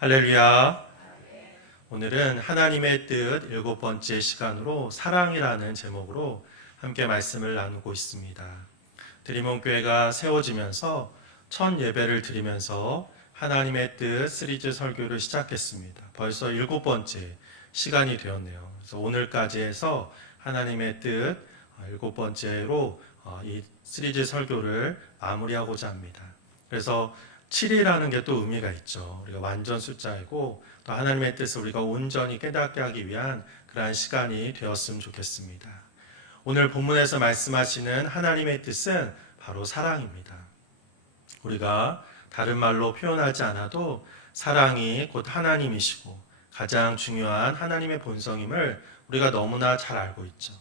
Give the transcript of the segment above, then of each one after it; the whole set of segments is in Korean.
할렐루야. 오늘은 하나님의 뜻 7번째 시간으로 사랑이라는 제목으로 함께 말씀을 나누고 있습니다. 드림온교회가 세워지면서 첫 예배를 드리면서 하나님의 뜻 시리즈 설교를 시작했습니다. 벌써 7번째 시간이 되었네요. 그래서 오늘까지 해서 하나님의 뜻 7번째로 이 시리즈 설교를 마무리하고자 합니다. 그래서 7이라는 게 또 의미가 있죠. 우리가 완전 숫자이고 또 하나님의 뜻을 우리가 온전히 깨닫게 하기 위한 그러한 시간이 되었으면 좋겠습니다. 오늘 본문에서 말씀하시는 하나님의 뜻은 바로 사랑입니다. 우리가 다른 말로 표현하지 않아도 사랑이 곧 하나님이시고 가장 중요한 하나님의 본성임을 우리가 너무나 잘 알고 있죠.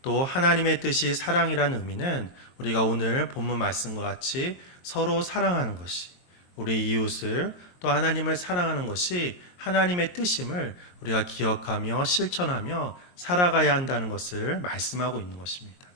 또 하나님의 뜻이 사랑이라는 의미는 우리가 오늘 본문 말씀과 같이 서로 사랑하는 것이, 우리 이웃을 또 하나님을 사랑하는 것이 하나님의 뜻임을 우리가 기억하며 실천하며 살아가야 한다는 것을 말씀하고 있는 것입니다.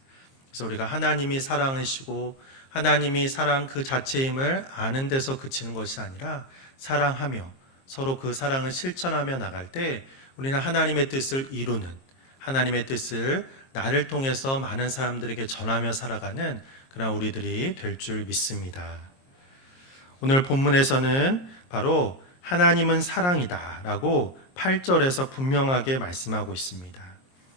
그래서 우리가 하나님이 사랑이시고 하나님이 사랑 그 자체임을 아는 데서 그치는 것이 아니라 사랑하며 서로 그 사랑을 실천하며 나갈 때 우리는 하나님의 뜻을 이루는, 하나님의 뜻을 나를 통해서 많은 사람들에게 전하며 살아가는 그런 우리들이 될 줄 믿습니다. 오늘 본문에서는 바로 하나님은 사랑이다 라고 8절에서 분명하게 말씀하고 있습니다.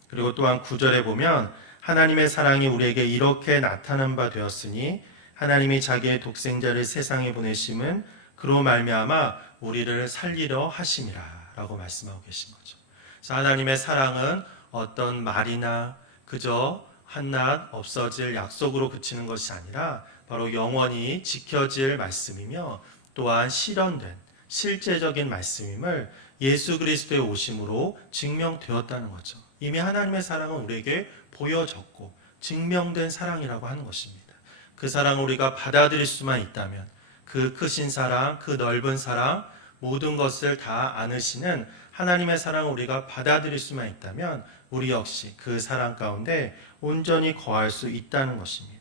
그리고 또한 9절에 보면 하나님의 사랑이 우리에게 이렇게 나타난 바 되었으니 하나님이 자기의 독생자를 세상에 보내심은 그로 말미암아 우리를 살리려 하심이라 라고 말씀하고 계신 거죠. 그래서 하나님의 사랑은 어떤 말이나 그저 한낱 없어질 약속으로 그치는 것이 아니라 바로 영원히 지켜질 말씀이며 또한 실현된 실제적인 말씀임을 예수 그리스도의 오심으로 증명되었다는 거죠. 이미 하나님의 사랑은 우리에게 보여졌고 증명된 사랑이라고 하는 것입니다. 그 사랑을 우리가 받아들일 수만 있다면 그 크신 사랑, 그 넓은 사랑, 모든 것을 다 안으시는 하나님의 사랑을 우리가 받아들일 수만 있다면 우리 역시 그 사랑 가운데 온전히 거할 수 있다는 것입니다.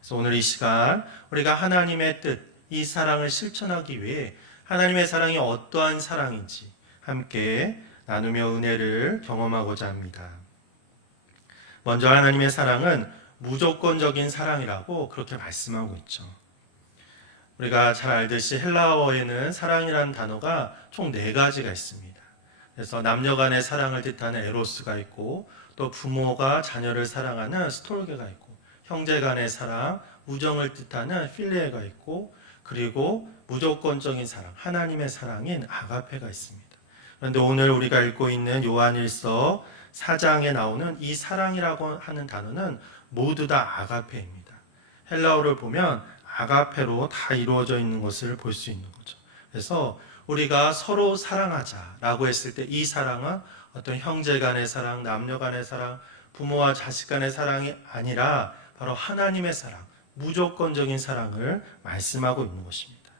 그래서 오늘 이 시간 우리가 하나님의 뜻, 이 사랑을 실천하기 위해 하나님의 사랑이 어떠한 사랑인지 함께 나누며 은혜를 경험하고자 합니다. 먼저 하나님의 사랑은 무조건적인 사랑이라고 그렇게 말씀하고 있죠. 우리가 잘 알듯이 헬라어에는 사랑이라는 단어가 총 4가지가 있습니다. 그래서 남녀 간의 사랑을 뜻하는 에로스가 있고 또 부모가 자녀를 사랑하는 스톨게가 있고 형제 간의 사랑, 우정을 뜻하는 필레가 있고 그리고 무조건적인 사랑, 하나님의 사랑인 아가페가 있습니다. 그런데 오늘 우리가 읽고 있는 요한일서 4장에 나오는 이 사랑이라고 하는 단어는 모두 다 아가페입니다. 헬라어를 보면 아가페로 다 이루어져 있는 것을 볼 수 있는 거죠. 그래서 우리가 서로 사랑하자라고 했을 때 이 사랑은 어떤 형제 간의 사랑, 남녀 간의 사랑, 부모와 자식 간의 사랑이 아니라 바로 하나님의 사랑, 무조건적인 사랑을 말씀하고 있는 것입니다.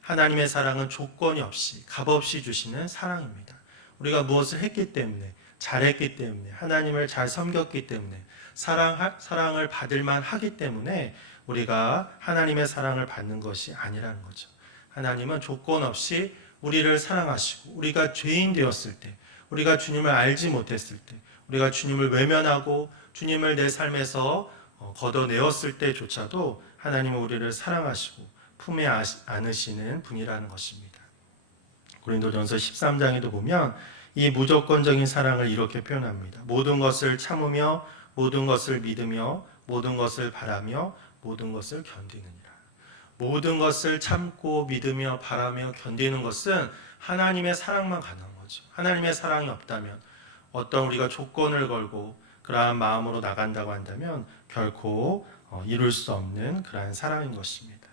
하나님의 사랑은 조건이 없이 값없이 주시는 사랑입니다. 우리가 무엇을 했기 때문에, 잘했기 때문에, 하나님을 잘 섬겼기 때문에, 사랑을 받을 만하기 때문에 우리가 하나님의 사랑을 받는 것이 아니라는 거죠. 하나님은 조건 없이 우리를 사랑하시고 우리가 죄인 되었을 때, 우리가 주님을 알지 못했을 때, 우리가 주님을 외면하고 주님을 내 삶에서 걷어내었을 때조차도 하나님은 우리를 사랑하시고 품에 안으시는 분이라는 것입니다. 고린도전서 13장에도 보면 이 무조건적인 사랑을 이렇게 표현합니다. 모든 것을 참으며 모든 것을 믿으며 모든 것을 바라며 모든 것을 견디느니라. 모든 것을 참고 믿으며 바라며 견디는 것은 하나님의 사랑만 가능한 거죠. 하나님의 사랑이 없다면 어떤 우리가 조건을 걸고 그러한 마음으로 나간다고 한다면 결코 이룰 수 없는 그러한 사랑인 것입니다.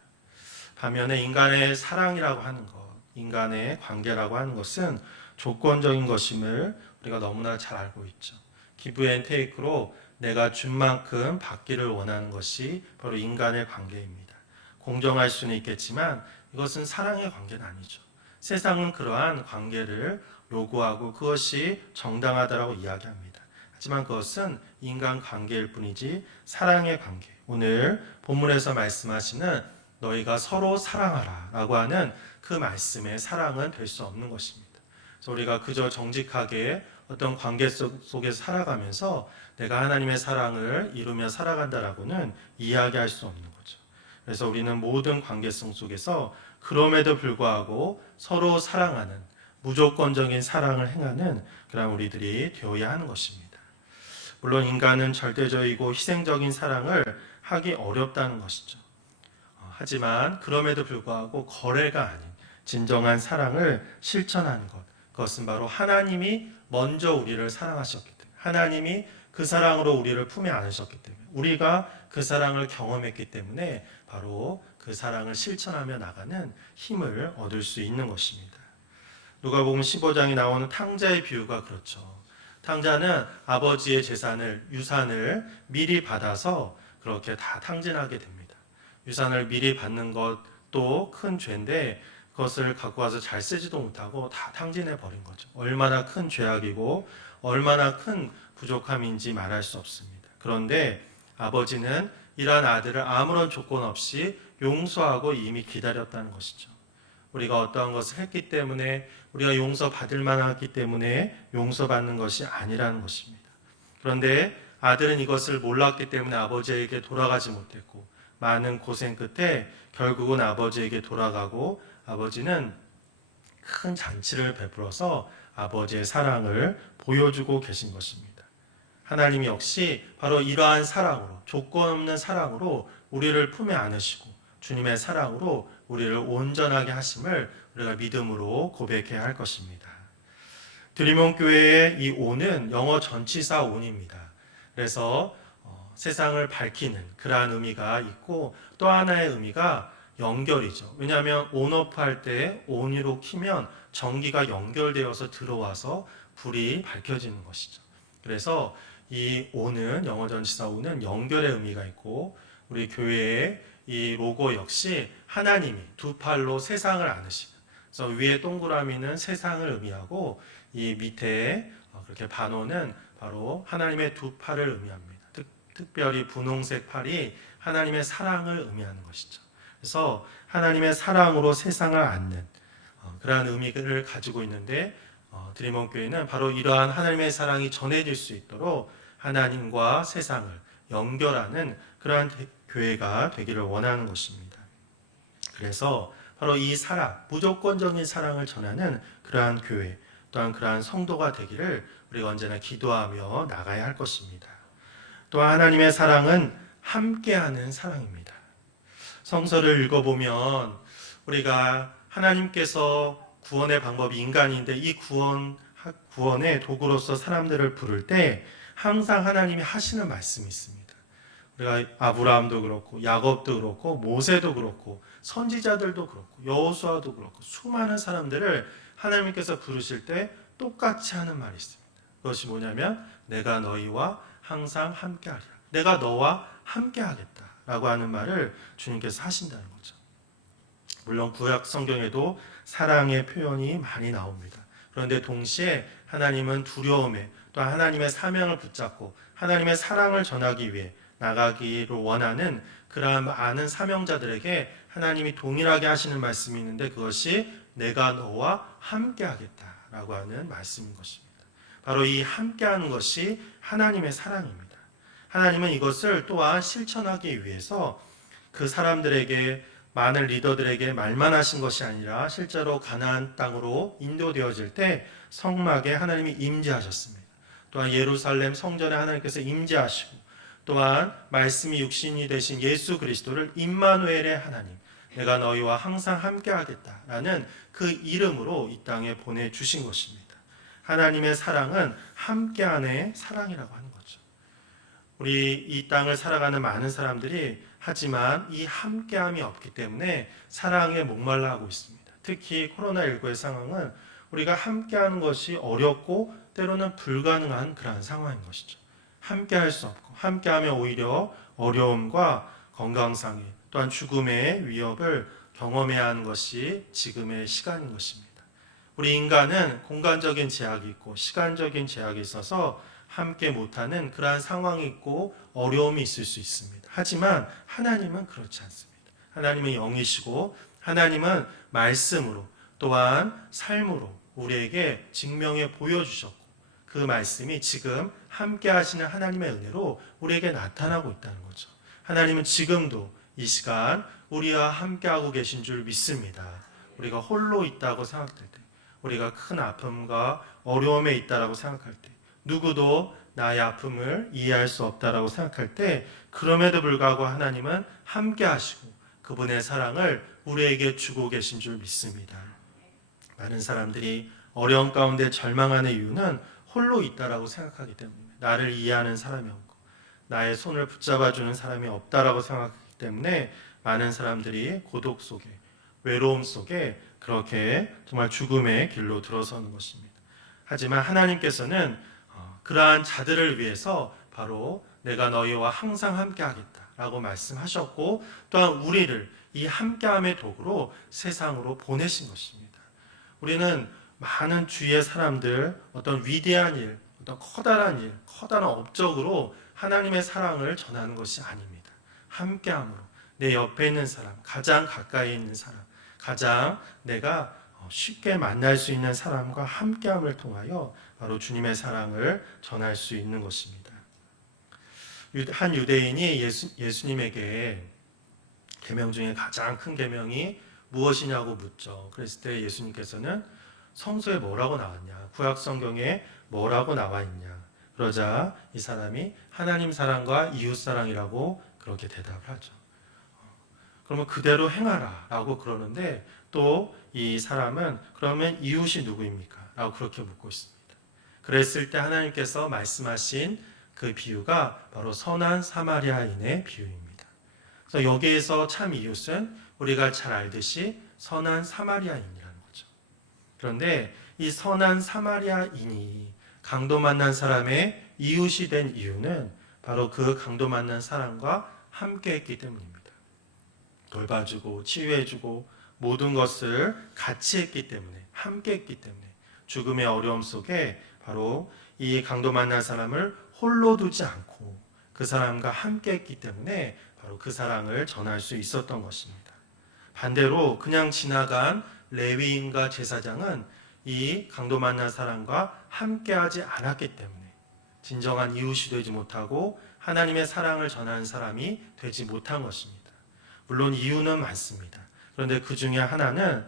반면에 인간의 사랑이라고 하는 것, 인간의 관계라고 하는 것은 조건적인 것임을 우리가 너무나 잘 알고 있죠. 기브 앤 테이크로 내가 준 만큼 받기를 원하는 것이 바로 인간의 관계입니다. 공정할 수는 있겠지만 이것은 사랑의 관계는 아니죠. 세상은 그러한 관계를 요구하고 그것이 정당하다고 이야기합니다. 하지만 그것은 인간 관계일 뿐이지 사랑의 관계, 오늘 본문에서 말씀하시는 너희가 서로 사랑하라 라고 하는 그 말씀의 사랑은 될 수 없는 것입니다. 그래서 우리가 그저 정직하게 어떤 관계 속에서 살아가면서 내가 하나님의 사랑을 이루며 살아간다라고는 이야기할 수 없는 거죠. 그래서 우리는 모든 관계성 속에서 그럼에도 불구하고 서로 사랑하는 무조건적인 사랑을 행하는 그런 우리들이 되어야 하는 것입니다. 물론 인간은 절대적이고 희생적인 사랑을 하기 어렵다는 것이죠. 하지만 그럼에도 불구하고 거래가 아닌 진정한 사랑을 실천하는 것, 그것은 바로 하나님이 먼저 우리를 사랑하셨기 때문에, 하나님이 그 사랑으로 우리를 품에 안으셨기 때문에, 우리가 그 사랑을 경험했기 때문에 바로 그 사랑을 실천하며 나가는 힘을 얻을 수 있는 것입니다. 누가복음 15장에 나오는 탕자의 비유가 그렇죠. 탕자는 아버지의 재산을, 유산을 미리 받아서 그렇게 다 탕진하게 됩니다. 유산을 미리 받는 것도 큰 죄인데 그것을 갖고 와서 잘 쓰지도 못하고 다 탕진해 버린 거죠. 얼마나 큰 죄악이고 얼마나 큰 부족함인지 말할 수 없습니다. 그런데 아버지는 이러한 아들을 아무런 조건 없이 용서하고 이미 기다렸다는 것이죠. 우리가 어떠한 것을 했기 때문에, 우리가 용서받을 만하기 때문에 용서받는 것이 아니라는 것입니다. 그런데 아들은 이것을 몰랐기 때문에 아버지에게 돌아가지 못했고, 많은 고생 끝에 결국은 아버지에게 돌아가고, 아버지는 큰 잔치를 베풀어서 아버지의 사랑을 보여주고 계신 것입니다. 하나님 역시 바로 이러한 사랑으로, 조건 없는 사랑으로 우리를 품에 안으시고 주님의 사랑으로 우리를 온전하게 하심을 우리가 믿음으로 고백해야 할 것입니다. 드리몬교회의 이 온은 영어 전치사 온입니다. 그래서 세상을 밝히는 그러한 의미가 있고, 또 하나의 의미가 연결이죠. 왜냐하면 온오프 할 때 온으로 키면 전기가 연결되어서 들어와서 불이 밝혀지는 것이죠. 그래서 이 온은, 영어 전치사 온은 연결의 의미가 있고, 우리 교회의 이 로고 역시 하나님이 두 팔로 세상을 안으시는, 그래서 위에 동그라미는 세상을 의미하고 이 밑에 그렇게 반원은 바로 하나님의 두 팔을 의미합니다. 특별히 분홍색 팔이 하나님의 사랑을 의미하는 것이죠. 그래서 하나님의 사랑으로 세상을 안는 그러한 의미를 가지고 있는데, 드리몬교회는 바로 이러한 하나님의 사랑이 전해질 수 있도록 하나님과 세상을 연결하는 그러한 교회가 되기를 원하는 것입니다. 그래서 바로 이 사랑, 무조건적인 사랑을 전하는 그러한 교회, 또한 그러한 성도가 되기를 우리가 언제나 기도하며 나가야 할 것입니다. 또 하나님의 사랑은 함께하는 사랑입니다. 성서를 읽어보면 우리가 하나님께서 구원의 방법이 인간인데 이 구원의 도구로서 사람들을 부를 때 항상 하나님이 하시는 말씀이 있습니다. 우리가 아브라함도 그렇고 야곱도 그렇고 모세도 그렇고 선지자들도 그렇고 여호수아도 그렇고 수많은 사람들을 하나님께서 부르실 때 똑같이 하는 말이 있습니다. 그것이 뭐냐면 내가 너희와 항상 함께하리라. 내가 너와 함께하겠다라고 하는 말을 주님께서 하신다는 거죠. 물론 구약 성경에도 사랑의 표현이 많이 나옵니다. 그런데 동시에 하나님은 두려움에, 또 하나님의 사명을 붙잡고 하나님의 사랑을 전하기 위해 나가기를 원하는 그러한 많은 사명자들에게 하나님이 동일하게 하시는 말씀이 있는데, 그것이 내가 너와 함께하겠다라고 하는 말씀인 것입니다. 바로 이 함께하는 것이 하나님의 사랑입니다. 하나님은 이것을 또한 실천하기 위해서 그 사람들에게, 많은 리더들에게 말만 하신 것이 아니라 실제로 가나안 땅으로 인도되어질 때 성막에 하나님이 임재하셨습니다. 또한 예루살렘 성전에 하나님께서 임재하시고, 또한 말씀이 육신이 되신 예수 그리스도를 임마누엘의 하나님, 내가 너희와 항상 함께하겠다라는 그 이름으로 이 땅에 보내주신 것입니다. 하나님의 사랑은 함께함의 사랑이라고 하는 거죠. 우리 이 땅을 살아가는 많은 사람들이 하지만 이 함께함이 없기 때문에 사랑에 목말라 하고 있습니다. 특히 코로나19의 상황은 우리가 함께하는 것이 어렵고 때로는 불가능한 그러한 상황인 것이죠. 함께할 수 없고, 함께하면 오히려 어려움과 건강상해, 또한 죽음의 위협을 경험해야 하는 것이 지금의 시간인 것입니다. 우리 인간은 공간적인 제약이 있고 시간적인 제약이 있어서 함께 못하는 그러한 상황이 있고 어려움이 있을 수 있습니다. 하지만 하나님은 그렇지 않습니다. 하나님은 영이시고 하나님은 말씀으로 또한 삶으로 우리에게 증명해 보여주셨고 그 말씀이 지금 함께 하시는 하나님의 은혜로 우리에게 나타나고 있다는 거죠. 하나님은 지금도 이 시간 우리와 함께하고 계신 줄 믿습니다. 우리가 홀로 있다고 생각될 때, 우리가 큰 아픔과 어려움에 있다라고 생각할 때, 누구도 나의 아픔을 이해할 수 없다라고 생각할 때, 그럼에도 불구하고 하나님은 함께 하시고 그분의 사랑을 우리에게 주고 계신 줄 믿습니다. 많은 사람들이 어려움 가운데 절망하는 이유는 홀로 있다라고 생각하기 때문에, 나를 이해하는 사람이 없고 나의 손을 붙잡아주는 사람이 없다라고 생각하기 때문에 많은 사람들이 고독 속에, 외로움 속에 그렇게 정말 죽음의 길로 들어서는 것입니다. 하지만 하나님께서는 그러한 자들을 위해서 바로 내가 너희와 항상 함께 하겠다라고 말씀하셨고, 또한 우리를 이 함께함의 도구로 세상으로 보내신 것입니다. 우리는 많은 주위의 사람들, 어떤 위대한 일, 어떤 커다란 일, 커다란 업적으로 하나님의 사랑을 전하는 것이 아닙니다. 함께함으로 내 옆에 있는 사람, 가장 가까이 있는 사람, 가장 내가 쉽게 만날 수 있는 사람과 함께함을 통하여 바로 주님의 사랑을 전할 수 있는 것입니다. 한 유대인이 예수님에게 계명 중에 가장 큰 계명이 무엇이냐고 묻죠. 그랬을 때 예수님께서는 성서에 뭐라고 나왔냐? 구약 성경에 뭐라고 나와 있냐? 그러자 이 사람이 하나님 사랑과 이웃 사랑이라고 그렇게 대답을 하죠. 그러면 그대로 행하라 라고 그러는데, 또 이 사람은 그러면 이웃이 누구입니까? 라고 그렇게 묻고 있습니다. 그랬을 때 하나님께서 말씀하신 그 비유가 바로 선한 사마리아인의 비유입니다. 그래서 여기에서 참 이웃은 우리가 잘 알듯이 선한 사마리아인이라는 거죠. 그런데 이 선한 사마리아인이 강도 만난 사람의 이웃이 된 이유는 바로 그 강도 만난 사람과 함께 했기 때문입니다. 돌봐주고 치유해주고 모든 것을 같이 했기 때문에, 함께 했기 때문에 죽음의 어려움 속에 바로 이 강도 만난 사람을 홀로 두지 않고 그 사람과 함께 했기 때문에 바로 그 사랑을 전할 수 있었던 것입니다. 반대로 그냥 지나간 레위인과 제사장은 이 강도 만난 사람과 함께하지 않았기 때문에 진정한 이웃이 되지 못하고 하나님의 사랑을 전하는 사람이 되지 못한 것입니다. 물론 이유는 많습니다. 그런데 그 중에 하나는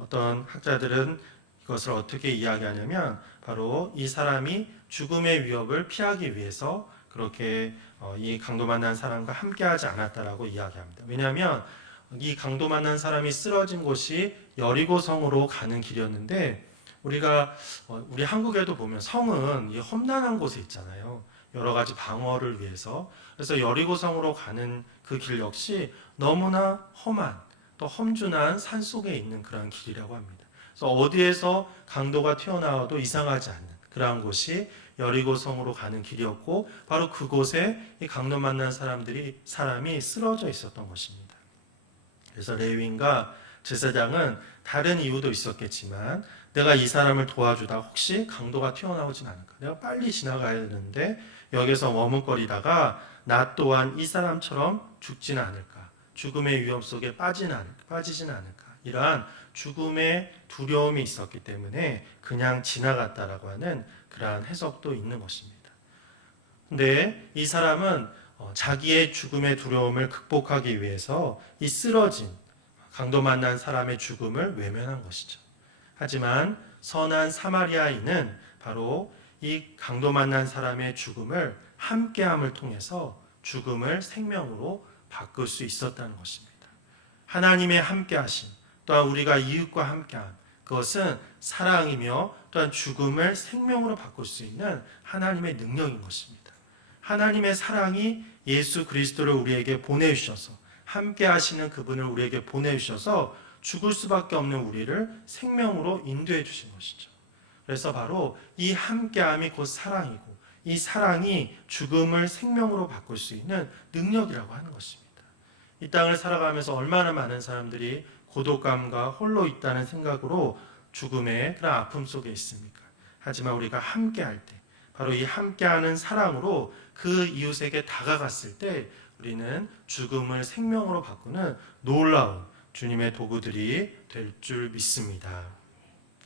어떤 학자들은 이것을 어떻게 이야기하냐면 바로 이 사람이 죽음의 위협을 피하기 위해서 그렇게 이 강도 만난 사람과 함께하지 않았다라고 이야기합니다. 왜냐하면 이 강도 만난 사람이 쓰러진 곳이 여리고성으로 가는 길이었는데, 우리가 우리 한국에도 보면 성은 험난한 곳에 있잖아요. 여러 가지 방어를 위해서. 그래서 여리고성으로 가는 그 길 역시 너무나 험한, 또 험준한 산 속에 있는 그런 길이라고 합니다. 그래서 어디에서 강도가 튀어나와도 이상하지 않는 그러한 곳이 여리고성으로 가는 길이었고, 바로 그곳에 이 강도 만난 사람이 쓰러져 있었던 것입니다. 그래서 레위인과 제사장은 다른 이유도 있었겠지만, 내가 이 사람을 도와주다 혹시 강도가 튀어나오진 않을까? 내가 빨리 지나가야 되는데 여기서 머뭇거리다가 나 또한 이 사람처럼 죽지는 않을까? 죽음의 위험 속에 빠지진 않을까? 이러한 죽음의 두려움이 있었기 때문에 그냥 지나갔다라고 하는 그러한 해석도 있는 것입니다. 근데 이 사람은 자기의 죽음의 두려움을 극복하기 위해서 이 쓰러진 강도 만난 사람의 죽음을 외면한 것이죠. 하지만 선한 사마리아인은 바로 이 강도 만난 사람의 죽음을 함께함을 통해서 죽음을 생명으로 바꿀 수 있었다는 것입니다. 하나님의 함께하심, 또한 우리가 이웃과 함께함, 그것은 사랑이며 또한 죽음을 생명으로 바꿀 수 있는 하나님의 능력인 것입니다. 하나님의 사랑이 예수 그리스도를 우리에게 보내주셔서, 함께 하시는 그분을 우리에게 보내주셔서 죽을 수밖에 없는 우리를 생명으로 인도해 주신 것이죠. 그래서 바로 이 함께함이 곧 사랑이고, 이 사랑이 죽음을 생명으로 바꿀 수 있는 능력이라고 하는 것입니다. 이 땅을 살아가면서 얼마나 많은 사람들이 고독감과 홀로 있다는 생각으로 죽음의 그런 아픔 속에 있습니까? 하지만 우리가 함께할 때, 바로 이 함께하는 사랑으로 그 이웃에게 다가갔을 때 우리는 죽음을 생명으로 바꾸는 놀라운 주님의 도구들이 될 줄 믿습니다.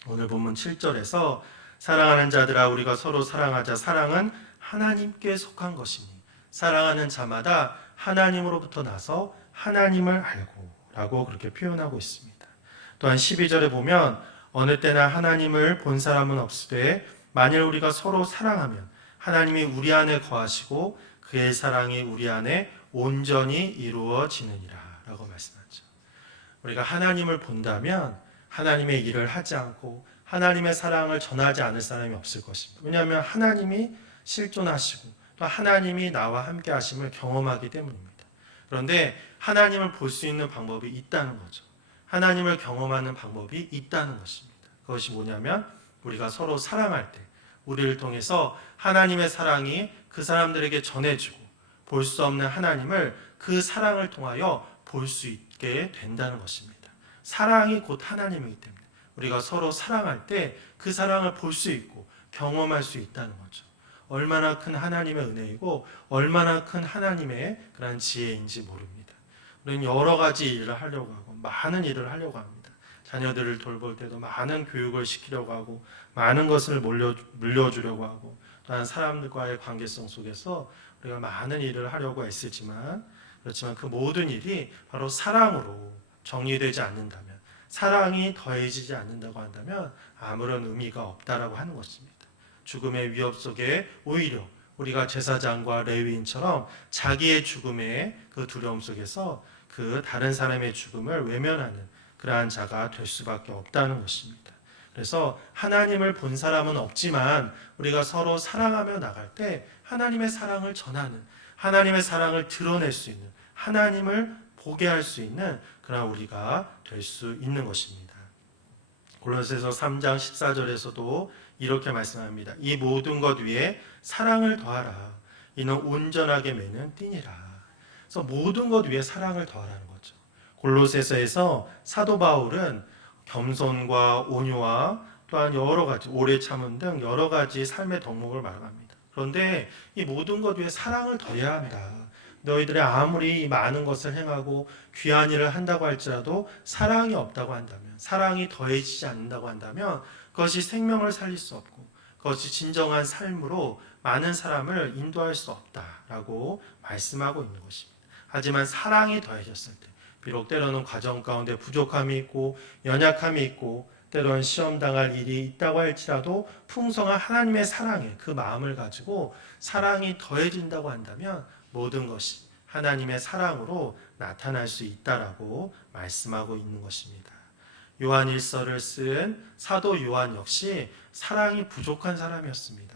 오늘 본문 7절에서 사랑하는 자들아 우리가 서로 사랑하자. 사랑은 하나님께 속한 것이니 사랑하는 자마다 하나님으로부터 나서 하나님을 알고 라고 그렇게 표현하고 있습니다. 또한 12절에 보면 어느 때나 하나님을 본 사람은 없으되 만일 우리가 서로 사랑하면 하나님이 우리 안에 거하시고 그의 사랑이 우리 안에 온전히 이루어지느니라 라고 말씀하죠. 우리가 하나님을 본다면 하나님의 일을 하지 않고 하나님의 사랑을 전하지 않을 사람이 없을 것입니다. 왜냐하면 하나님이 실존하시고 또 하나님이 나와 함께 하심을 경험하기 때문입니다. 그런데 하나님을 볼 수 있는 방법이 있다는 거죠. 하나님을 경험하는 방법이 있다는 것입니다. 그것이 뭐냐면 우리가 서로 사랑할 때 우리를 통해서 하나님의 사랑이 그 사람들에게 전해지고 볼 수 없는 하나님을 그 사랑을 통하여 볼 수 있게 된다는 것입니다. 사랑이 곧 하나님이기 때문에 우리가 서로 사랑할 때 그 사랑을 볼 수 있고 경험할 수 있다는 거죠. 얼마나 큰 하나님의 은혜이고 얼마나 큰 하나님의 그런 지혜인지 모릅니다. 우리는 여러 가지 일을 하려고 하고 많은 일을 하려고 합니다. 자녀들을 돌볼 때도 많은 교육을 시키려고 하고 많은 것을 물려주려고 하고 또한 사람들과의 관계성 속에서 우리가 많은 일을 하려고 애쓰지만 그렇지만 그 모든 일이 바로 사랑으로 정리되지 않는다면 사랑이 더해지지 않는다고 한다면 아무런 의미가 없다라고 하는 것입니다. 죽음의 위협 속에 오히려 우리가 제사장과 레위인처럼 자기의 죽음의 그 두려움 속에서 그 다른 사람의 죽음을 외면하는 그러한 자가 될 수밖에 없다는 것입니다. 그래서 하나님을 본 사람은 없지만 우리가 서로 사랑하며 나갈 때 하나님의 사랑을 전하는 하나님의 사랑을 드러낼 수 있는 하나님을 보게 할 수 있는 그런 우리가 될 수 있는 것입니다. 골로새서 3장 14절에서도 이렇게 말씀합니다. 이 모든 것 위에 사랑을 더하라. 이는 온전하게 매는 띠니라. 그래서 모든 것 위에 사랑을 더하라는 거죠. 골로새서에서 사도 바울은 겸손과 온유와 또한 여러 가지 오래 참음 등 여러 가지 삶의 덕목을 말합니다. 그런데 이 모든 것 위에 사랑을 더해야 한다. 너희들이 아무리 많은 것을 행하고 귀한 일을 한다고 할지라도 사랑이 없다고 한다면 사랑이 더해지지 않는다고 한다면 그것이 생명을 살릴 수 없고 그것이 진정한 삶으로 많은 사람을 인도할 수 없다라고 말씀하고 있는 것입니다. 하지만 사랑이 더해졌을 때 비록 때로는 과정 가운데 부족함이 있고 연약함이 있고 때로는 시험당할 일이 있다고 할지라도 풍성한 하나님의 사랑에 그 마음을 가지고 사랑이 더해진다고 한다면 모든 것이 하나님의 사랑으로 나타날 수 있다라고 말씀하고 있는 것입니다. 요한 일서를 쓴 사도 요한 역시 사랑이 부족한 사람이었습니다.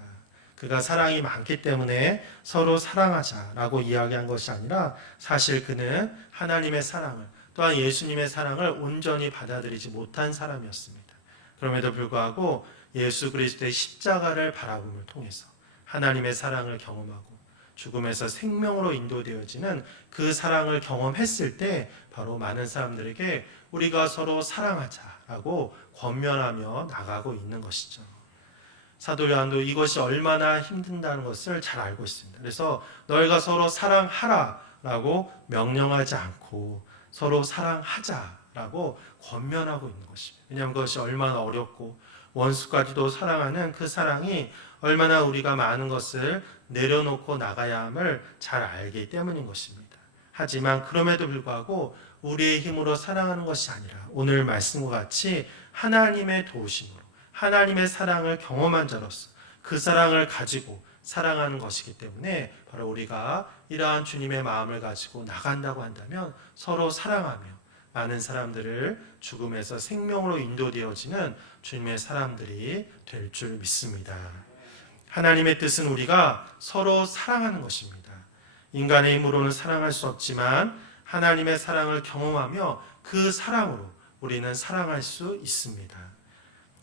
그가 사랑이 많기 때문에 서로 사랑하자라고 이야기한 것이 아니라 사실 그는 하나님의 사랑을 또한 예수님의 사랑을 온전히 받아들이지 못한 사람이었습니다. 그럼에도 불구하고 예수 그리스도의 십자가를 바라봄을 통해서 하나님의 사랑을 경험하고 죽음에서 생명으로 인도되어지는 그 사랑을 경험했을 때 바로 많은 사람들에게 우리가 서로 사랑하자라고 권면하며 나가고 있는 것이죠. 사도 요한도 이것이 얼마나 힘든다는 것을 잘 알고 있습니다. 그래서 너희가 서로 사랑하라라고 명령하지 않고 서로 사랑하자라고 권면하고 있는 것입니다. 왜냐하면 그것이 얼마나 어렵고 원수까지도 사랑하는 그 사랑이 얼마나 우리가 많은 것을 내려놓고 나가야 함을 잘 알기 때문인 것입니다. 하지만 그럼에도 불구하고 우리의 힘으로 사랑하는 것이 아니라 오늘 말씀과 같이 하나님의 도우심으로 하나님의 사랑을 경험한 자로서 그 사랑을 가지고 사랑하는 것이기 때문에 바로 우리가 이러한 주님의 마음을 가지고 나간다고 한다면 서로 사랑하며 많은 사람들을 죽음에서 생명으로 인도되어지는 주님의 사람들이 될 줄 믿습니다. 하나님의 뜻은 우리가 서로 사랑하는 것입니다. 인간의 힘으로는 사랑할 수 없지만 하나님의 사랑을 경험하며 그 사랑으로 우리는 사랑할 수 있습니다.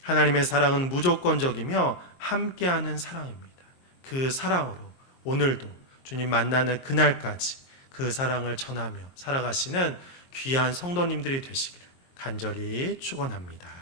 하나님의 사랑은 무조건적이며 함께하는 사랑입니다. 그 사랑으로 오늘도 주님 만나는 그날까지 그 사랑을 전하며 살아가시는 귀한 성도님들이 되시기를 간절히 축원합니다.